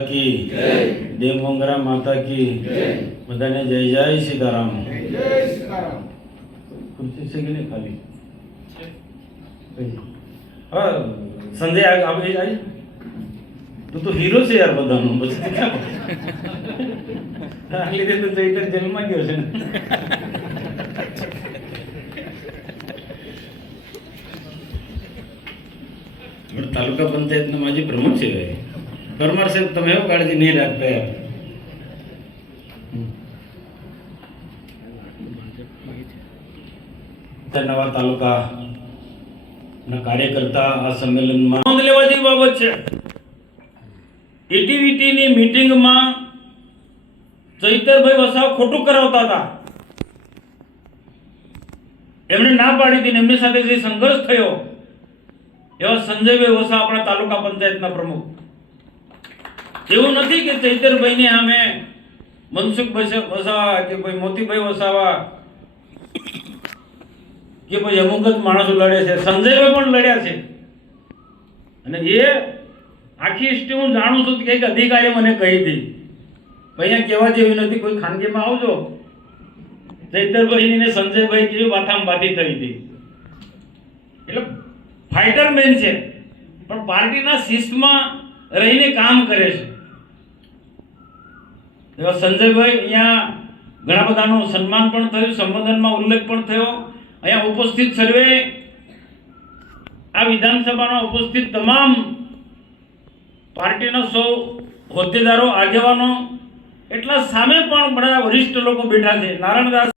की देवमंगरा माता की बधाने जय जय सीताराम। कुर्सी से कि नहीं खाली हाँ संजय आप आई तो हीरो से यार बधानो बस क्या आली दे तो चैतर जेल में गयो छे तालुका पंचायत माजी प्रमुख छे परमार साहेब તમે એવું કાળજી નહીં રાખતા નવા તાલુકા ના કાર્યકર્તા આ સંમેલનમાં નોંધ લેવા જેવી બાબત છે। એટીવીટી ની મીટિંગમાં ચૈતરભાઈ વસાવા ખોટું કરાવતા હતા, એમણે ના પાડી હતી, એમની સાથે જે સંઘર્ષ થયો એવા સંજયભાઈ વસાવા આપણા તાલુકા પંચાયતના પ્રમુખ। એવું નથી કે ચૈતરભાઈ ને સામે મનસુખભાઈ વસાવા કે કોઈ મોતીભાઈ વસાવા કે કોઈ અમુક જ માણસો લડે છે, સંજયભાઈ પણ લડ્યા છે। અને એ આખી હિસ્ટ્રી હું જાણું છું કે એક અધિકારી મને કહી હતી અહીંયા કહેવા જેવી નથી, કોઈ ખાનગીમાં આવજો, ચૈતરભાઈ ને સંજયભાઈ કેવી વાથામ વાથી થઈ હતી। એટલે ફાઇટર મેન છે પણ પાર્ટીના શિસ્તમાં રહીને કામ કરે છે। સંજયભાઈ અહીંયા ઘણા બધાનું સન્માન પણ થયું, સંબોધનમાં ઉલ્લેખ પણ થયો। અહીંયા ઉપસ્થિત સર્વે આ વિધાનસભામાં ઉપસ્થિત તમામ પાર્ટીના સૌ હોદ્દેદારો, આગેવાનો, એટલા સામે પણ બધા વરિષ્ઠ લોકો બેઠા છે। નારાયણદાસ